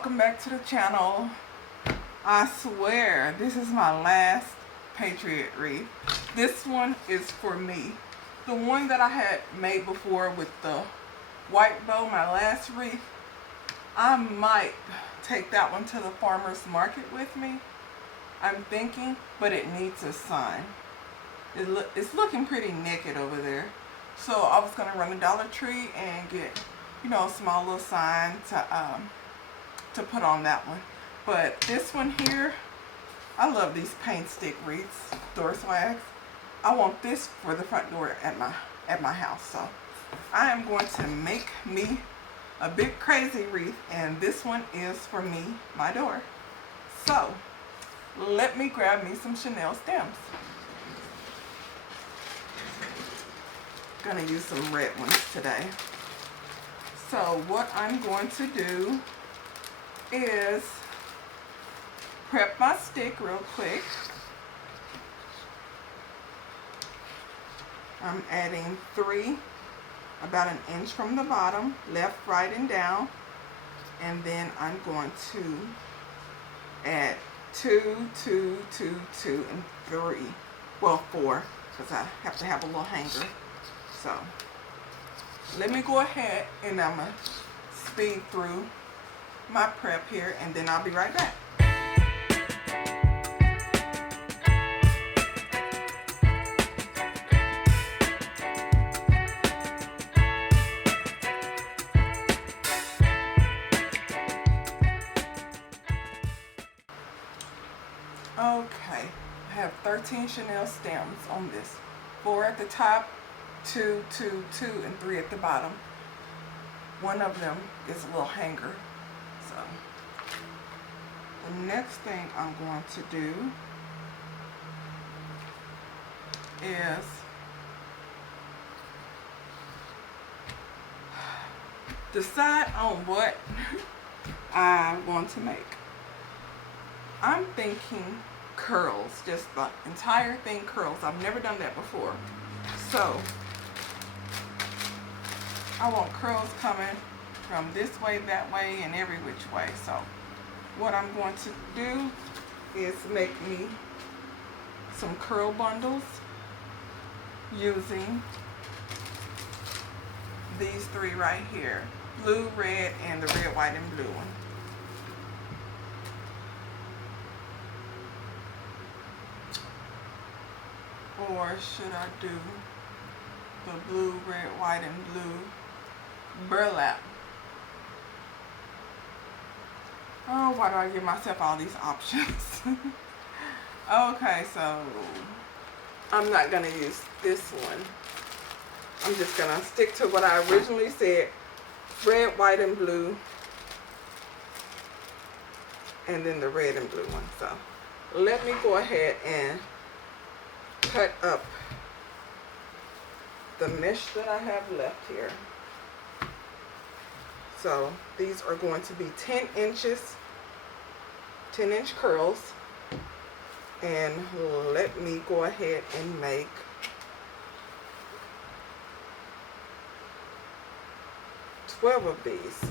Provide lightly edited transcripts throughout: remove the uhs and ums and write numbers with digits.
welcome back to the channel. I swear this is my last Patriot wreath. This one is for me. The one that I had made before with the white bow, my last wreath, I might take that one to the farmer's market with me. I'm thinking, but it needs a sign. It's looking pretty naked over there. So I was gonna run to Dollar Tree and get, a small little sign to put on that one. But this one here, I love these paint stick wreaths, door swags. I want this for the front door at my house. So I am going to make me a big crazy wreath, and this one is for me, my door. So let me grab me some Chanel stems. Gonna use some red ones today. So what I'm going to do is prep my stick real quick. I'm adding 3, about an inch from the bottom, left, right, and down. And then I'm going to add 2, 2, 2, 2, and 3. Well, 4, because I have to have a little hanger. So let me go ahead and I'm going to speed through my prep here, and then I'll be right back. Okay, I have 13 Chanel stems on this. 4 at the top, 2, 2, 2, and 3 at the bottom. One of them is a little hanger. So the next thing I'm going to do is decide on what I'm going to make. I'm thinking curls, just the entire thing curls. I've never done that before. So I want curls coming from this way, that way, and every which way. So what I'm going to do is make me some curl bundles using these 3 right here. Blue, red, and the red, white, and blue one. Or should I do the blue, red, white, and blue burlap? Oh, why do I give myself all these options? Okay, so I'm not going to use this one. I'm just going to stick to what I originally said. Red, white, and blue. And then the red and blue one. So let me go ahead and cut up the mesh that I have left here. So these are going to be 10 inches, 10-inch curls. And let me go ahead and make of these.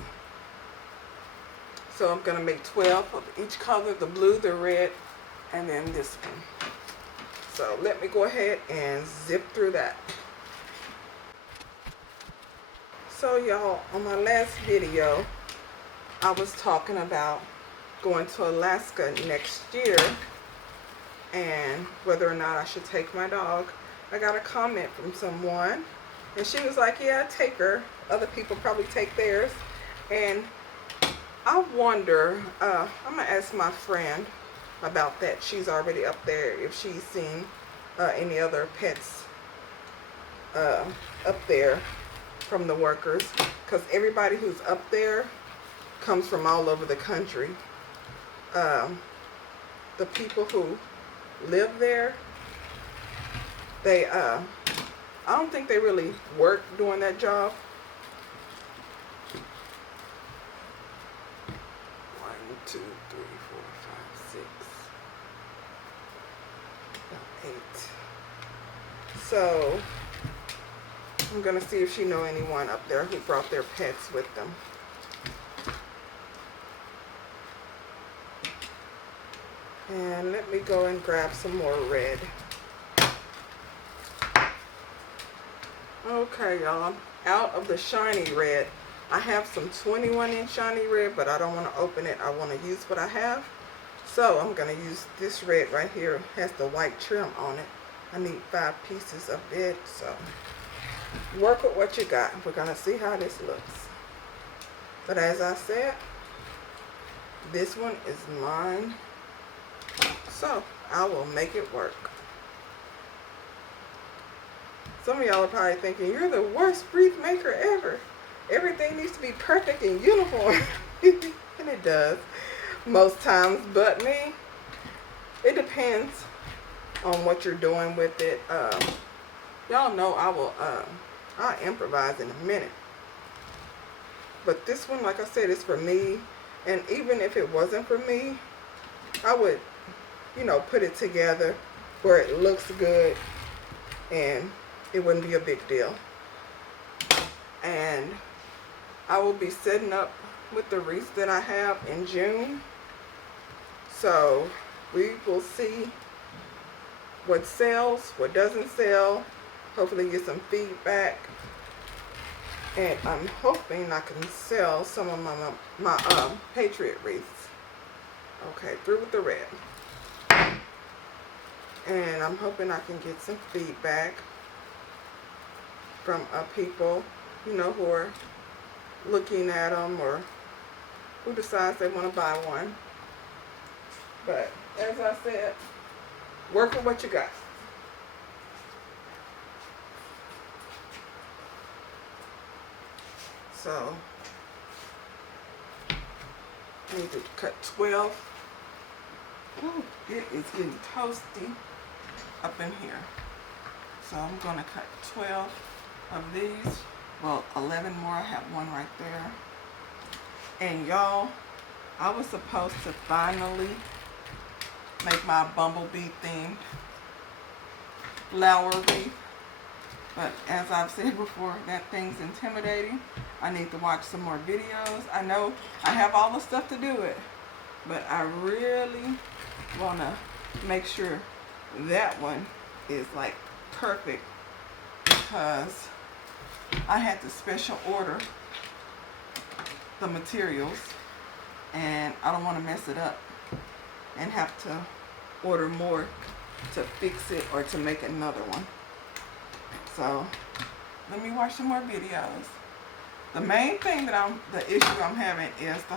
So I'm going to make 12 of each color, the blue, the red, and then this one. So let me go ahead and zip through that. So y'all, on my last video, I was talking about going to Alaska next year and whether or not I should take my dog. I got a comment from someone, and she was like, yeah, take her. Other people probably take theirs. And I wonder, I'm going to ask my friend about that. She's already up there, if she's seen any other pets up there from the workers, because everybody who's up there comes from all over the country. The people who live there, they I don't think they really work doing that job. 1, 2, 3, 4, 5, 6, 8. So I'm gonna see if she know anyone up there who brought their pets with them. And let me go and grab some more red. Okay, y'all, out of the shiny red, I have some 21-inch shiny red, but I don't want to open it. I want to use what I have. So I'm going to use this red right here. It has the white trim on it. I need 5 pieces of it, so work with what you got. We're going to see how this looks. But as I said, this one is mine, so I will make it work. Some of y'all are probably thinking, you're the worst wreath maker ever. Everything needs to be perfect and uniform. And it does most times, but me, it depends on what you're doing with it. Y'all know I'll improvise in a minute. But this one, like I said, is for me. And even if it wasn't for me, I would, you know, put it together where it looks good and it wouldn't be a big deal. And I will be setting up with the wreaths that I have in June. So we will see what sells, what doesn't sell. Hopefully get some feedback. And I'm hoping I can sell some of my Patriot wreaths. Okay, through with the red. And I'm hoping I can get some feedback from people, you know, who are looking at them or who decides they want to buy one. But as I said, work with what you got. So I need to cut 12. Ooh, it is getting toasty up in here. So I'm going to cut 12 of these. Well, 11 more. I have one right there. And y'all, I was supposed to finally make my bumblebee themed flower wreath. But as I've said before, that thing's intimidating. I need to watch some more videos. I know I have all the stuff to do it, but I really want to make sure that one is like perfect, because I had to special order the materials and I don't want to mess it up and have to order more to fix it or to make another one. So let me watch some more videos. The main thing that the issue I'm having is the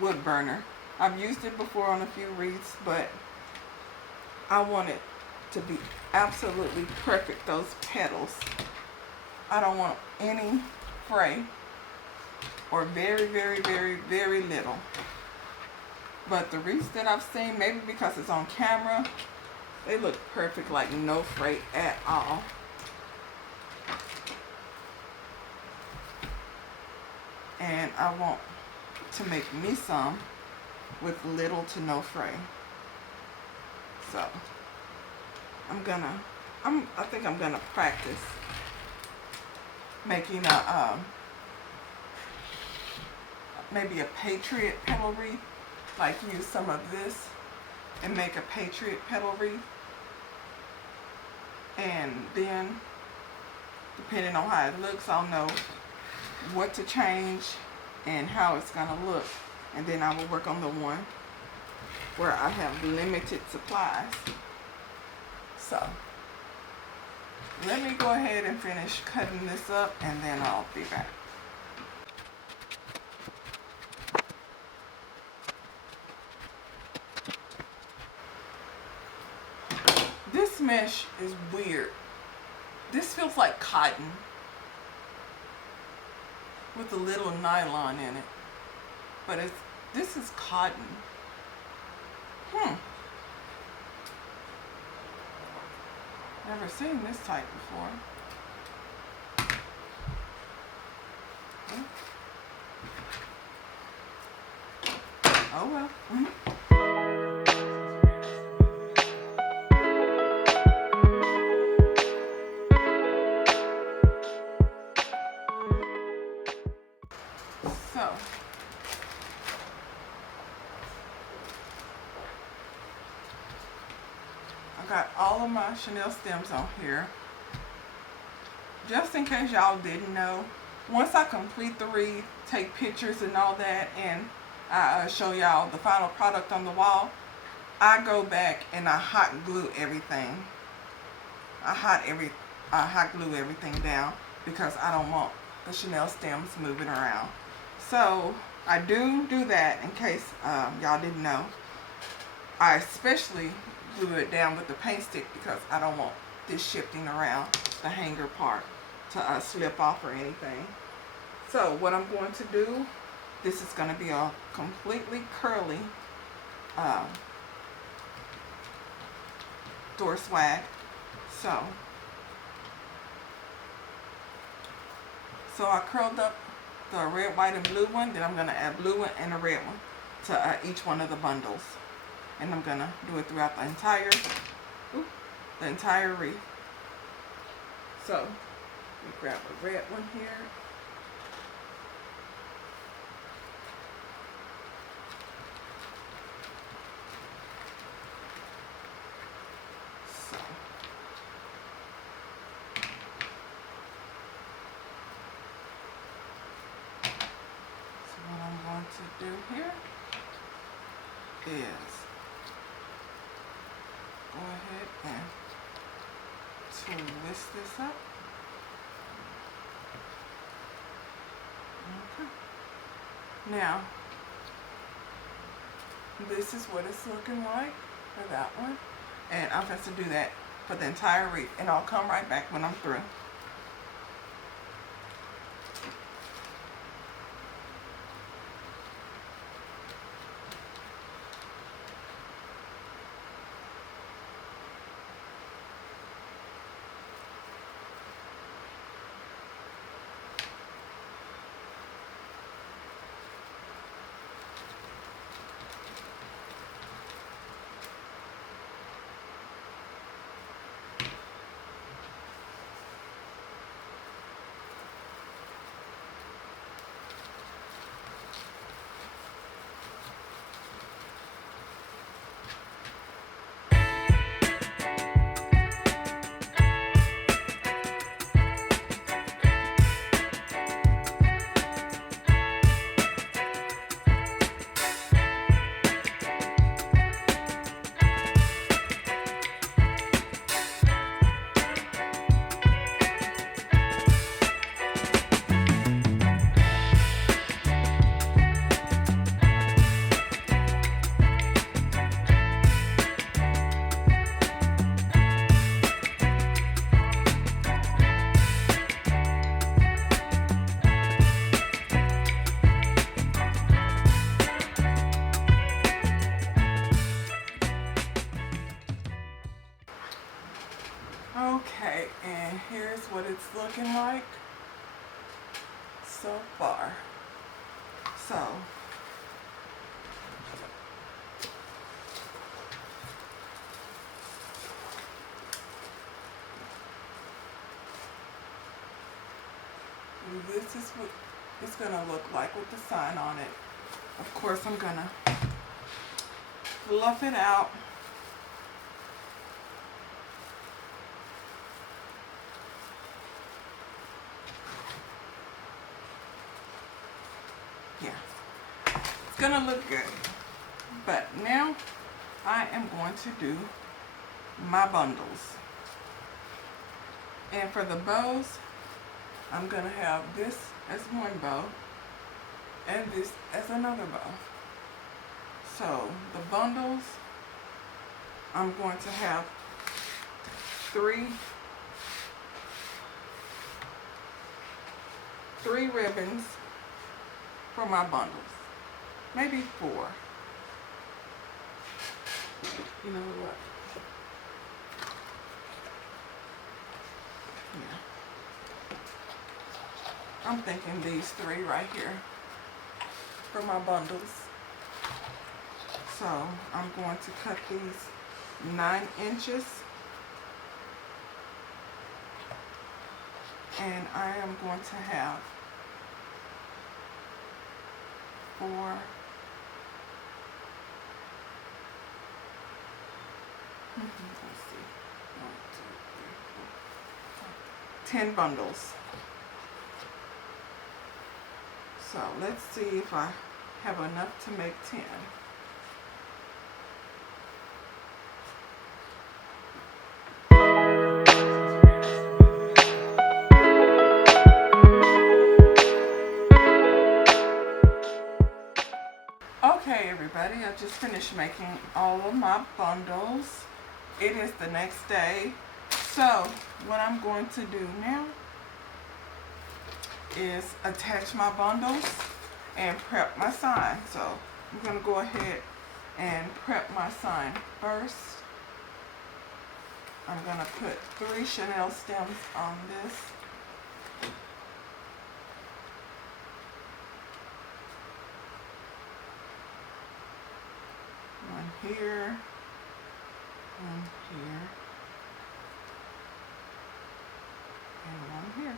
wood burner. I've used it before on a few wreaths, but I want it to be absolutely perfect, those petals. I don't want any fray or very, very, very, very little. But the wreaths that I've seen, maybe because it's on camera, they look perfect, like no fray at all. And I want to make me some with little to no fray. So I think I'm gonna practice making maybe a Patriot petal wreath, like use some of this and make a Patriot petal wreath. And then, depending on how it looks, I'll know what to change and how it's gonna look. And then I will work on the one where I have limited supplies. So let me go ahead and finish cutting this up and then I'll be back. This mesh is weird. This feels like cotton with a little nylon in it. But this is cotton. Never seen this type before. Oh well. So got all of my Chanel stems on here. Just in case y'all didn't know, once I complete the wreath, take pictures and all that, and I show y'all the final product on the wall, I go back and I hot glue everything. I hot glue everything down because I don't want the Chanel stems moving around. So I do that in case y'all didn't know. I especially glue it down with the paint stick because I don't want this shifting around the hanger part to slip off or anything. So what I'm going to do, this is going to be a completely curly door swag. So I curled up the red, white, and blue one. Then I'm going to add blue one and a red one to each one of the bundles. And I'm going to do it throughout the entire wreath. So, let me grab a red one here. So what I'm going to do here is go ahead and twist this up. Okay. Now, this is what it's looking like for that one. And I'm going to do that for the entire wreath. And I'll come right back when I'm through. Okay, and here's what it's looking like so far. So, this is what it's going to look like with the sign on it. Of course, I'm going to fluff it out. Yeah, it's gonna look good. But now I am going to do my bundles. And for the bows, I'm gonna have this as one bow and this as another bow. So the bundles, I'm going to have three ribbons for my bundles, maybe 4. You know what? Yeah. I'm thinking these 3 right here for my bundles. So I'm going to cut these 9 inches. And I am going to have 4, 5, Let's see. 10 bundles. So let's see if I have enough to make 10. Okay, everybody, I just finished making all of my bundles. It is the next day. So what I'm going to do now is attach my bundles and prep my sign. So I'm going to go ahead and prep my sign first. I'm going to put 3 Chanel stems on this. One here, one here, and one here.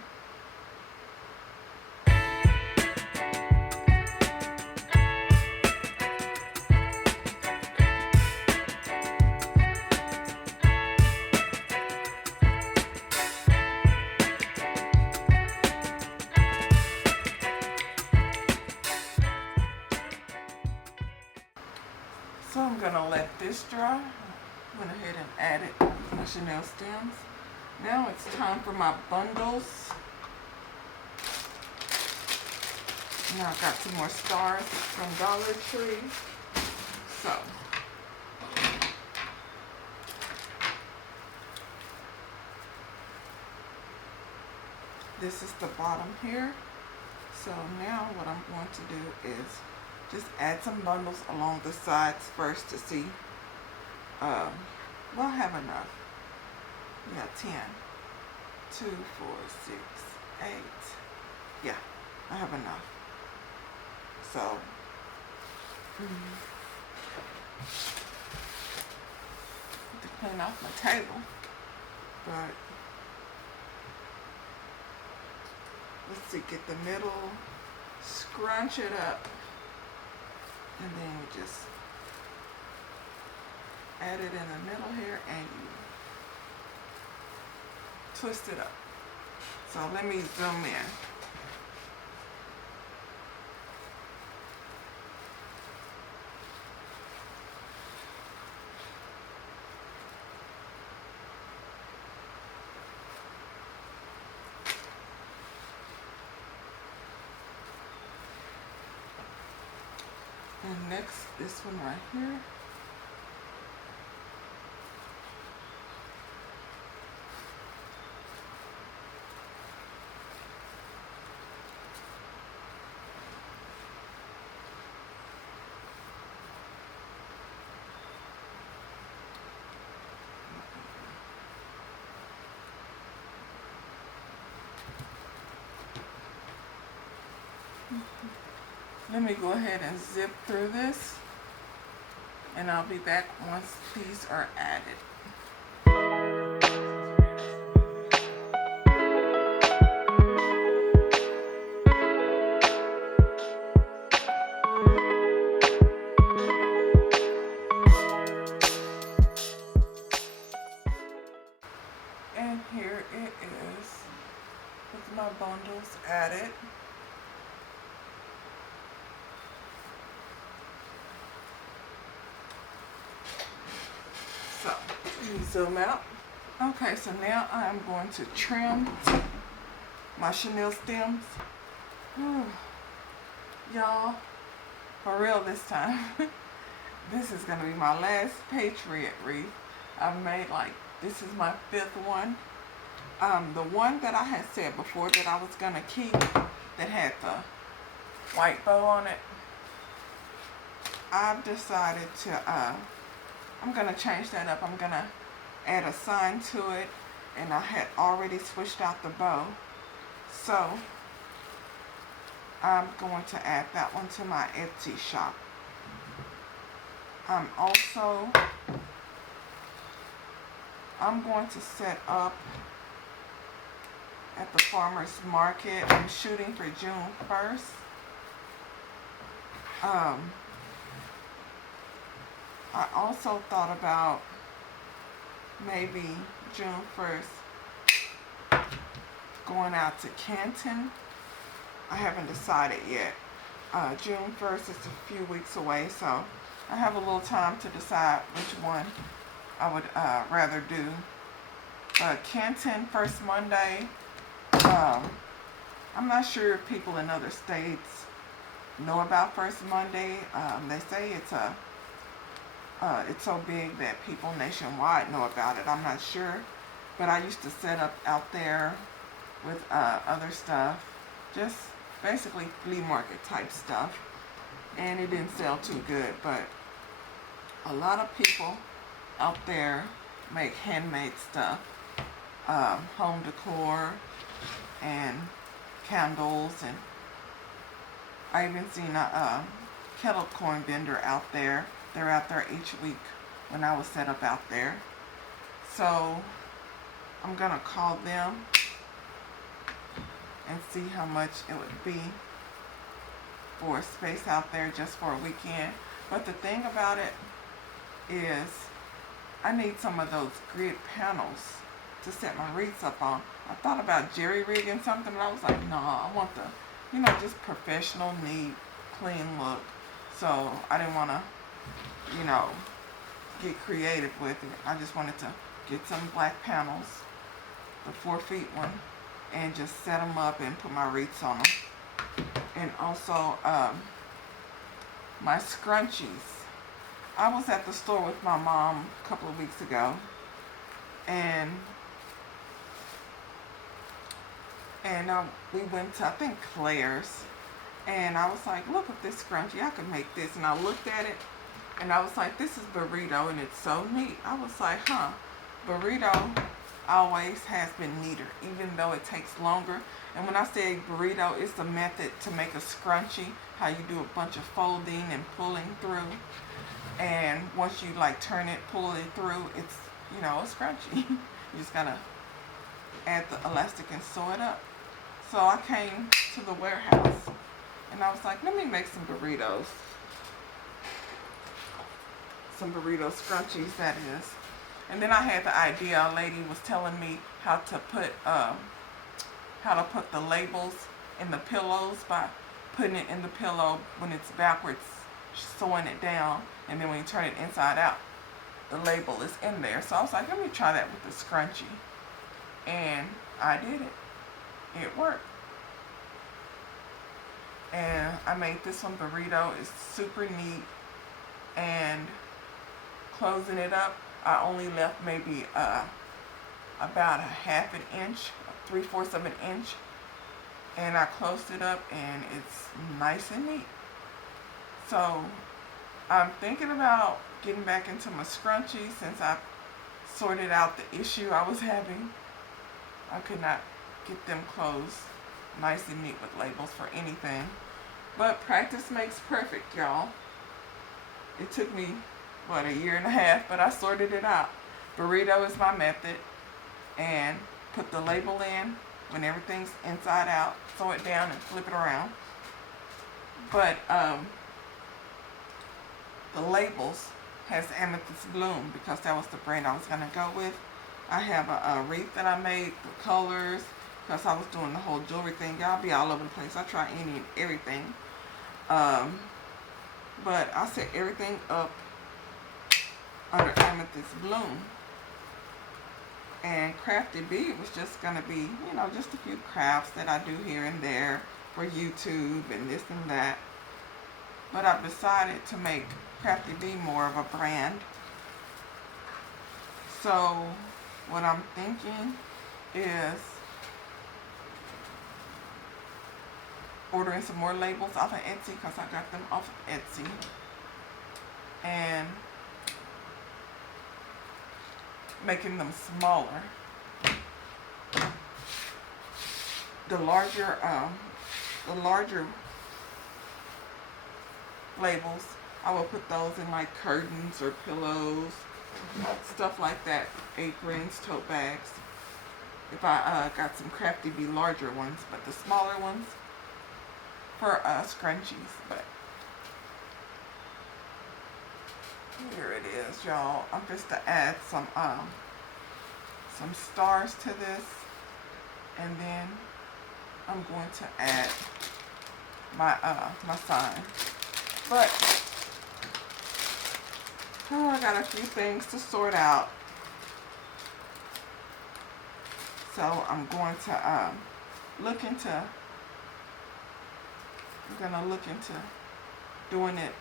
So I'm gonna let this dry. Went ahead and added my Chanel stems. Now it's time for my bundles. Now I got some more stars from Dollar Tree. So this is the bottom here. So now what I'm going to do is just add some bundles along the sides first to see. We'll have enough. Yeah, 10. 2, 4, 6, 8. Yeah, I have enough. So, to clean off my table. But, let's see, get the middle, scrunch it up. And then you just add it in the middle here and you twist it up. So let me zoom in. And next, this one right here. Let me go ahead and zip through this, and I'll be back once these are added. And here it is with my bundles added. So, let me zoom out. Okay, so now I'm going to trim my Chanel stems. Y'all, for real this time. This is going to be my last Patriot wreath. I've made this is my 5th one. The one that I had said before that I was going to keep that had the white bow on it, I've decided to, I'm going to change that up. I'm going to add a sign to it, and I had already switched out the bow. So, I'm going to add that one to my Etsy shop. I'm going to set up at the farmer's market. I'm shooting for June 1st. I also thought about maybe June 1st, going out to Canton. I haven't decided yet. June 1st is a few weeks away, so I have a little time to decide which one I would rather do. Canton, first Monday. I'm not sure if people in other states know about First Monday. They say it's so big that people nationwide know about it. I'm not sure, but I used to set up out there with other stuff, just basically flea market type stuff, and it didn't sell too good. But a lot of people out there make handmade stuff, home decor and candles, and I even seen a kettle corn vendor out there. They're out there each week when I was set up out there. So I'm gonna call them and see how much it would be for a space out there just for a weekend. But the thing about it is I need some of those grid panels to set my wreaths up on. I thought about jerry rigging something, but I was like, no, I want the, just professional, neat, clean look. So I didn't want to, get creative with it. I just wanted to get some black panels, the 4 feet one, and just set them up and put my wreaths on them. And also my scrunchies. I was at the store with my mom a couple of weeks ago, and we went to, I think, Claire's, and I was like, look at this scrunchie, I could make this. And I looked at it, and I was like, this is burrito, and it's so neat. I was like, burrito always has been neater, even though it takes longer. And when I say burrito, it's the method to make a scrunchie, how you do a bunch of folding and pulling through. And once you turn it, pull it through, it's, a scrunchie. You just gotta add the elastic and sew it up. So I came to the warehouse, and I was like, let me make some burritos. Some burrito scrunchies, that is. And then I had the idea. A lady was telling me how to put the labels in the pillows by putting it in the pillow when it's backwards, sewing it down, and then when you turn it inside out, the label is in there. So I was like, let me try that with the scrunchie. And I did it. It worked. And I made this one burrito. It's super neat. And closing it up, I only left maybe about a half an inch, 3/4 of an inch. And I closed it up, and it's nice and neat. So I'm thinking about getting back into my scrunchies since I sorted out the issue I was having. I could not get them closed nice and neat with labels for anything. But practice makes perfect, y'all. It took me, a year and a half, but I sorted it out. Burrito is my method. And put the label in when everything's inside out. Sew it down and flip it around. But the labels has Amethyst Bloom because that was the brand I was going to go with. I have a wreath that I made with colors because I was doing the whole jewelry thing. Y'all be all over the place. I try any and everything. But I set everything up under Amethyst Bloom. And Crafty Bee was just going to be, just a few crafts that I do here and there for YouTube and this and that. But I've decided to make Crafty Bee more of a brand. So what I'm thinking is ordering some more labels off of Etsy because I got them off of Etsy. And making them smaller. The larger labels, I will put those in curtains or pillows, stuff like that, aprons, tote bags. If I got some Crafty Bee larger ones, but the smaller ones for scrunchies. But here it is, y'all. I'm just to add some some stars to this, and then I'm going to add my sign. But I got a few things to sort out. So I'm going to look into doing it.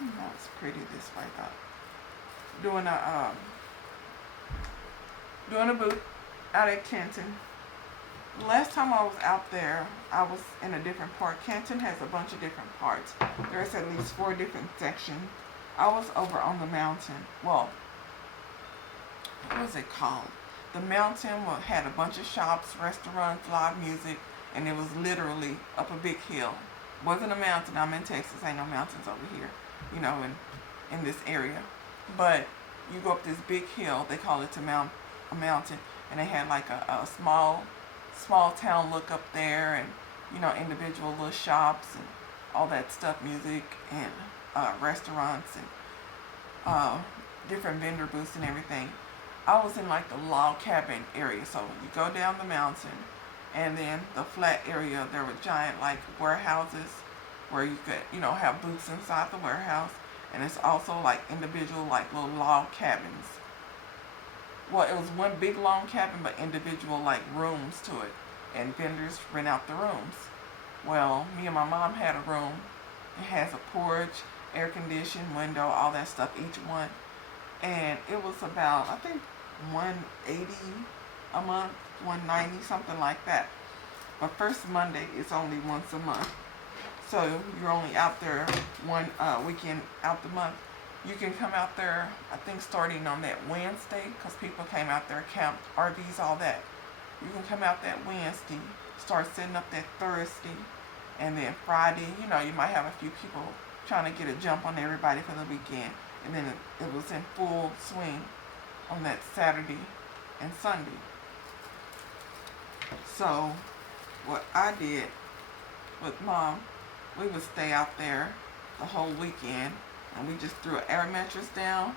No, it's pretty this way though. Doing a booth out at Canton. Last time I was out there, I was in a different part. Canton has a bunch of different parts. There's at least 4 different sections. I was over on the mountain. Well, what was it called? The mountain had a bunch of shops, restaurants, live music, and it was literally up a big hill. Wasn't a mountain. I'm in Texas. Ain't no mountains over here, you know, in this area. But you go up this big hill. They call it a mountain, and they had like a small town look up there, and you know, individual little shops and all that stuff, music and restaurants and different vendor booths and everything. I was in like the log cabin area. So you go down the mountain, and then the flat area, there were giant like warehouses where you could, you know, have booths inside the warehouse. And it's also like individual like little log cabins. Well, it was one big long cabin, but individual like rooms to it. And vendors rent out the rooms. Well, me and my mom had a room. It has a porch, air conditioned, window, all that stuff, each one. And it was about, I think, $180 a month, $190, something like that. But first Monday is only once a month. So you're only out there one weekend out the month. You can come out there, I think, starting on that Wednesday, because people came out there, camped, RVs, all that. You can come out that Wednesday, start setting up that Thursday, and then Friday, you know, you might have a few people trying to get a jump on everybody for the weekend. And then it was in full swing on that Saturday and Sunday. So what I did with Mom, we would stay out there the whole weekend, and we just threw an air mattress down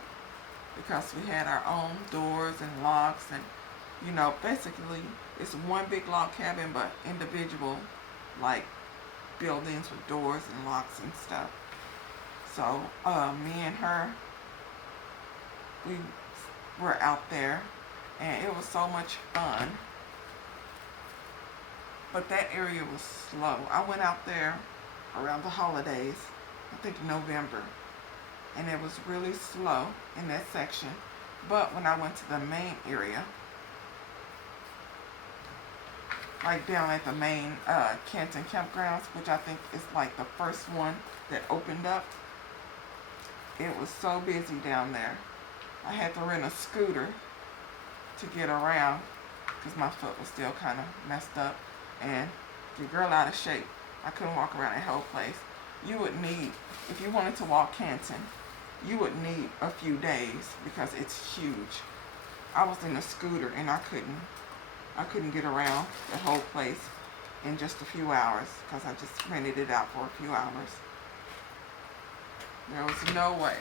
because we had our own doors and locks, and you know, basically it's one big log cabin but individual like buildings with doors and locks and stuff. So me and her, we were out there, and it was so much fun. But that area was slow. I went out there around the holidays, I think November, and it was really slow in that section. But when I went to the main area, like down at the main Canton campgrounds, which I think is like the first one that opened up, it was so busy down there. I had to rent a scooter to get around because my foot was still kind of messed up and the girl out of shape. I couldn't walk around that whole place. You would need, if you wanted to walk Canton, you would need a few days because it's huge. I was in a scooter and I couldn't get around the whole place in just a few hours because I just rented it out for a few hours. There was no way.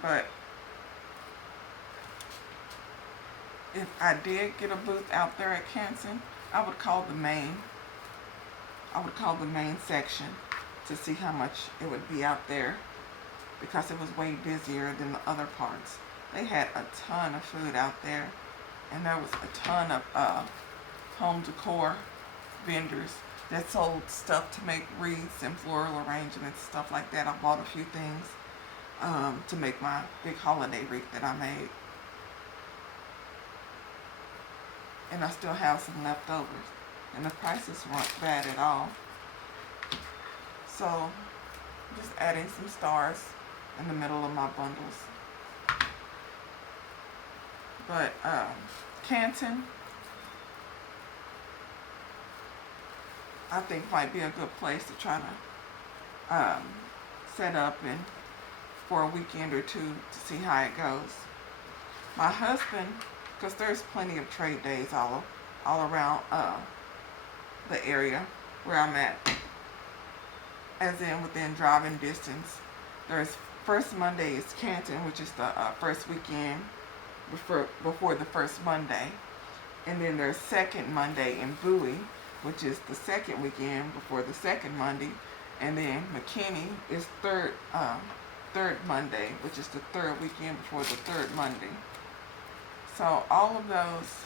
But if I did get a booth out there at Canton, I would call the main section to see how much it would be out there because it was way busier than the other parts. They had a ton of food out there, and there was a ton of home decor vendors that sold stuff to make wreaths and floral arrangements, stuff like that. I bought a few things to make my big holiday wreath that I made. And I still have some leftovers. And the prices weren't bad at all. So, just adding some stars in the middle of my bundles. But Canton, I think might be a good place to try to set up and for a weekend or two to see how it goes. My husband, because there's plenty of trade days all around the area where I'm at, as in within driving distance. There's first Monday is Canton, which is the first weekend before the first Monday. And then there's second Monday in Bowie, which is the second weekend before the second Monday. And then McKinney is third Monday, which is the third weekend before the third Monday. So all of those,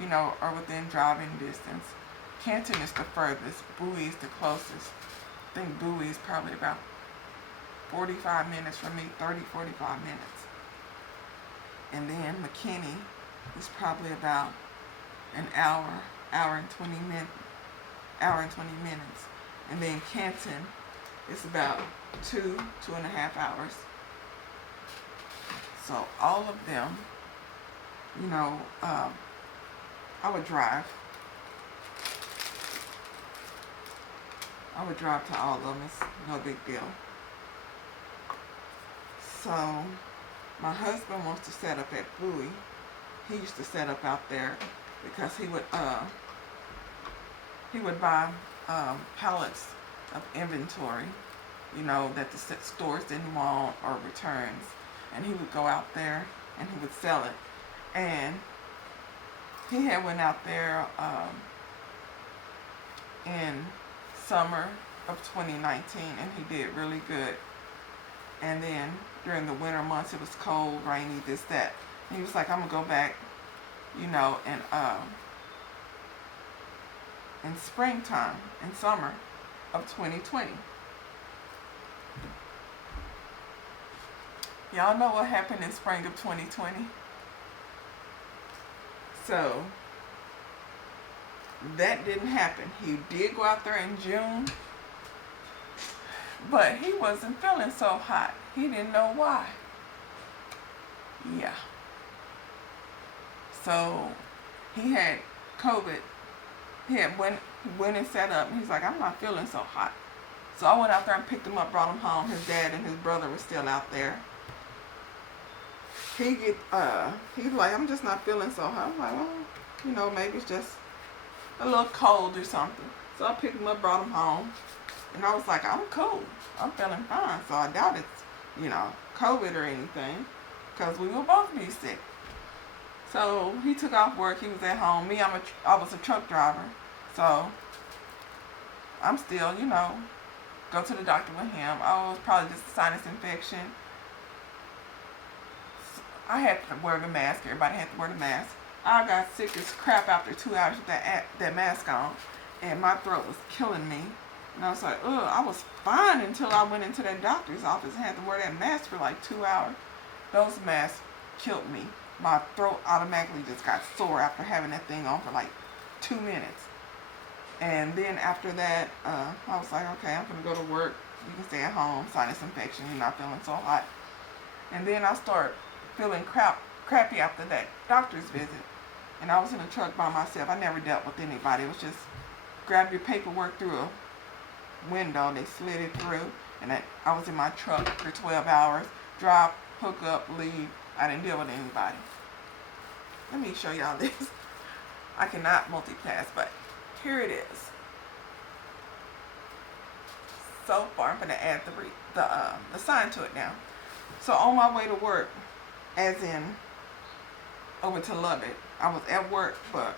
you know, are within driving distance. Canton is the furthest. Bowie is the closest. I think Bowie is probably about 45 minutes from me, 30, 45 minutes. And then McKinney is probably about an hour and 20 minutes. And then Canton is about 2.5 hours. So all of them, you know, I would drive. I would drive to all of them. It's no big deal. So my husband wants to set up at Bowie. He used to set up out there because he would buy pallets of inventory, you know, that the stores didn't want or returns, and he would go out there and he would sell it. And he had went out there in summer of 2019, and he did really good. And then during the winter months, it was cold, rainy, this, that. And he was like, I'm gonna go back, you know, in springtime, in summer of 2020. Y'all know what happened in spring of 2020? So that didn't happen. He did go out there in June, but he wasn't feeling so hot. He didn't know why. Yeah. So he had COVID. He went and set up, and he's like, I'm not feeling so hot. So I went out there and picked him up, brought him home. His dad and his brother were still out there. He's like, I'm just not feeling so hot. I'm like, well, you know, maybe it's just a little cold or something. So I picked him up, brought him home, and I was like, I'm cool. I'm feeling fine. So I doubt it's, you know, COVID or anything, because we will both be sick. So he took off work. He was at home. Me, I was a truck driver. So I'm still, you know, go to the doctor with him. Oh, it was probably just a sinus infection. I had to wear the mask. Everybody had to wear the mask. I got sick as crap after 2 hours with that mask on, and my throat was killing me. And I was like, ugh, I was fine until I went into that doctor's office and had to wear that mask for like 2 hours. Those masks killed me. My throat automatically just got sore after having that thing on for like 2 minutes. And then after that, I was like, okay, I'm going to go to work. You can stay at home. Sinus infection. You're not feeling so hot. And then I started feeling crappy after that doctor's visit. And I was in a truck by myself. I never dealt with anybody. It was just grab your paperwork through a window. They slid it through. And I was in my truck for 12 hours. Drop, hook up, leave. I didn't deal with anybody. Let me show y'all this. I cannot multitask, but here it is. So far, I'm going to add the sign to it now. So on my way to work, as in over to Lubbock, I was at work, but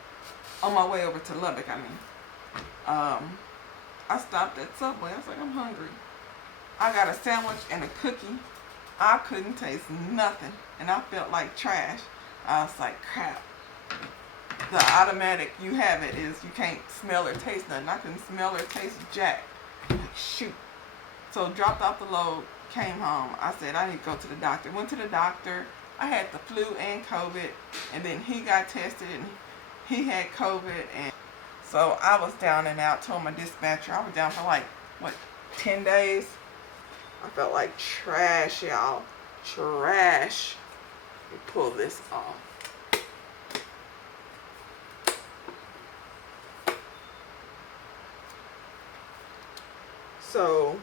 on my way over to Lubbock, I stopped at Subway. I was like, I'm hungry. I got a sandwich and a cookie. I couldn't taste nothing, and I felt like trash. I was like, crap. The automatic, you have it, is you can't smell or taste nothing. I couldn't smell or taste jack. Like, shoot. So dropped off the load, came home. I said, I need to go to the doctor. Went to the doctor. I had the flu and COVID, and then he got tested, and he had COVID, and so I was down and out. Told my dispatcher I was down for like, 10 days? I felt like trash, y'all. Trash. Let me pull this off. So,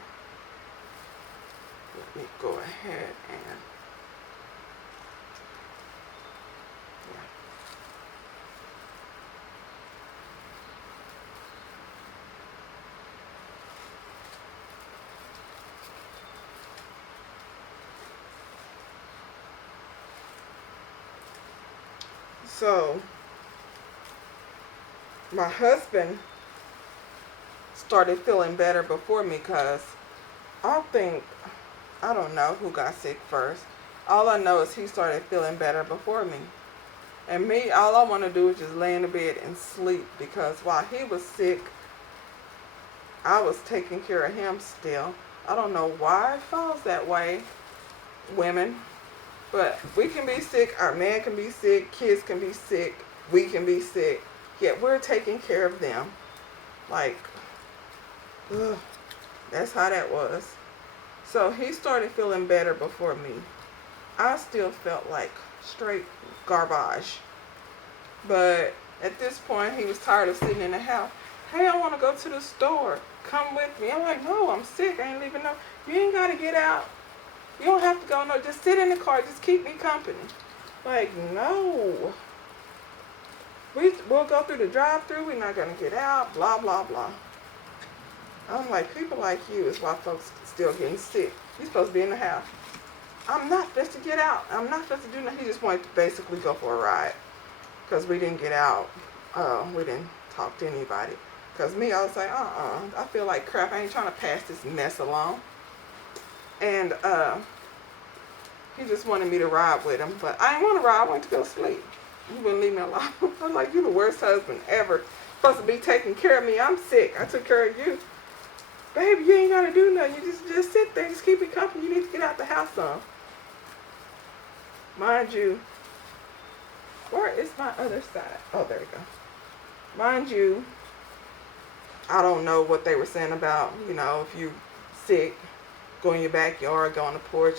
let me go ahead and So my husband started feeling better before me because I don't know who got sick first. All I know is he started feeling better before me. And me, all I want to do is just lay in the bed and sleep, because while he was sick, I was taking care of him still. I don't know why it falls that way, women. But we can be sick, our man can be sick, kids can be sick, we can be sick. Yet we're taking care of them. Like, ugh, that's how that was. So he started feeling better before me. I still felt like straight garbage. But at this point, he was tired of sitting in the house. Hey, I want to go to the store. Come with me. I'm like, no, I'm sick. I ain't leaving. No, you ain't got to get out. You don't have to go. No, just sit in the car. Just keep me company. Like, no. We'll go through the drive-thru. We're not going to get out. Blah, blah, blah. I'm like, people like you is why folks still getting sick. You're supposed to be in the house. I'm not supposed to get out. I'm not supposed to do nothing. He just wanted to basically go for a ride. Because we didn't get out. We didn't talk to anybody. Because me, I was like, I feel like crap. I ain't trying to pass this mess along. And he just wanted me to ride with him. But I didn't want to ride. I wanted to go sleep. He wouldn't leave me alone. I'm like, you're the worst husband ever. Supposed to be taking care of me. I'm sick. I took care of you. Baby, you ain't got to do nothing. You just sit there. Just keep me company. You need to get out the house some. Mind you, where is my other side? Oh, there we go. Mind you, I don't know what they were saying about, if you sick, go in your backyard, go on the porch,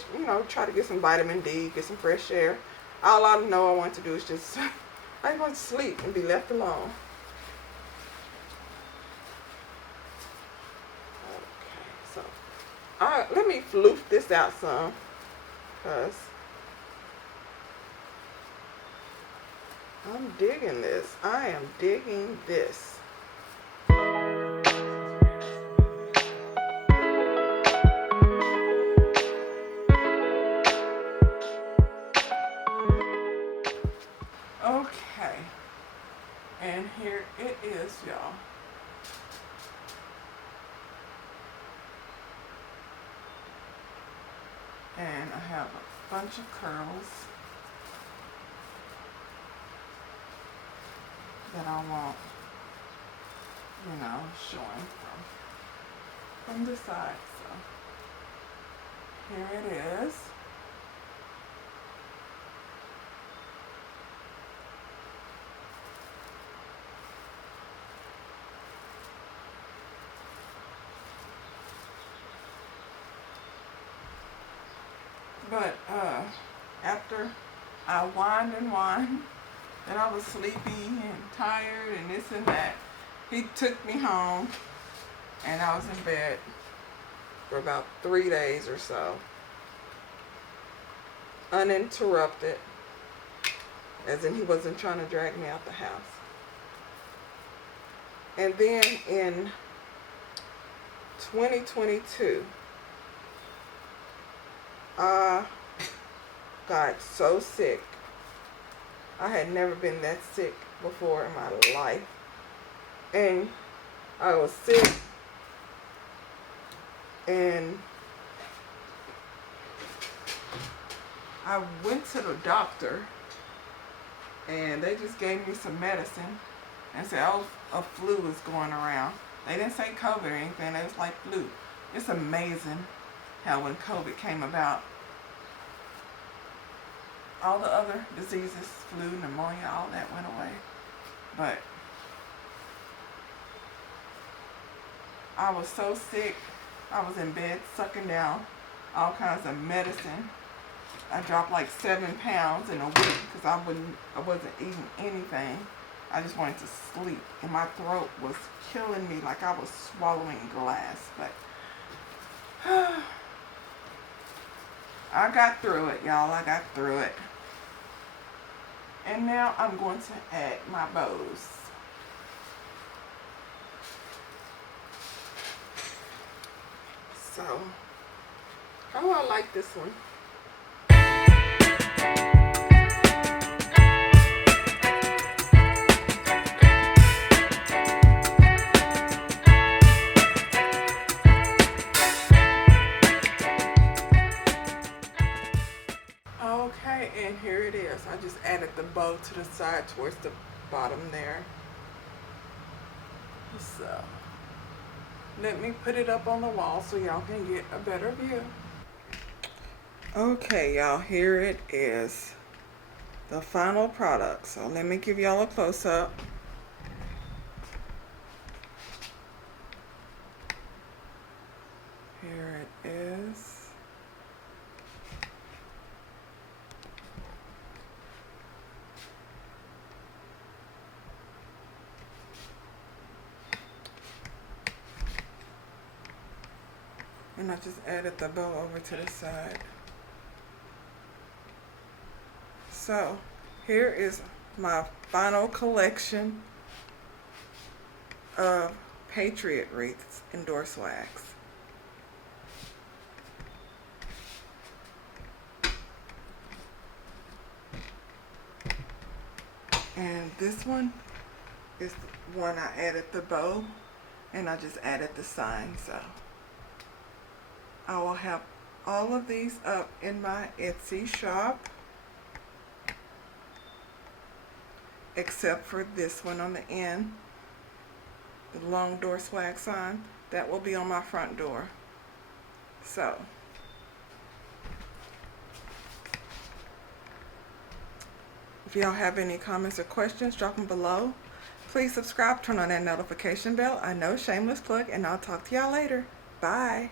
try to get some vitamin D, get some fresh air. All I know I want to do is just, I want to sleep and be left alone. Okay, so, all right, let me floof this out some, because I'm digging this. I am digging this. Okay. And here it is, y'all. And I have a bunch of curls that I want, showing from the side. So here it is. But after I whined and whined, and I was sleepy and tired and this and that, he took me home, and I was in bed for about 3 days or so, uninterrupted, as in he wasn't trying to drag me out the house. And then in 2022, I got so sick. I had never been that sick before in my life. And I was sick, and I went to the doctor, and they just gave me some medicine and said, oh, a flu is going around. They didn't say COVID or anything. It was like flu. It's amazing how when COVID came about, all the other diseases, flu, pneumonia, all that went away. But I was so sick, I was in bed sucking down all kinds of medicine. I dropped like 7 pounds in a week because I wasn't eating anything. I just wanted to sleep, and my throat was killing me like I was swallowing glass. But I got through it, y'all. I got through it. And now I'm going to add my bows. So, how do I like this one? And here it is. I just added the bow to the side towards the bottom there. So let me put it up on the wall so y'all can get a better view. Okay, y'all, here it is. The final product. So let me give y'all a close-up. Here it is. And I just added the bow over to the side. So here is my final collection of Patriot wreaths in Endorse Wax. And this one is the one I added the bow, and I just added the sign. So I will have all of these up in my Etsy shop, except for this one on the end, the long door swag sign. That will be on my front door. So if y'all have any comments or questions, drop them below. Please subscribe, turn on that notification bell. I know, shameless plug, and I'll talk to y'all later. Bye.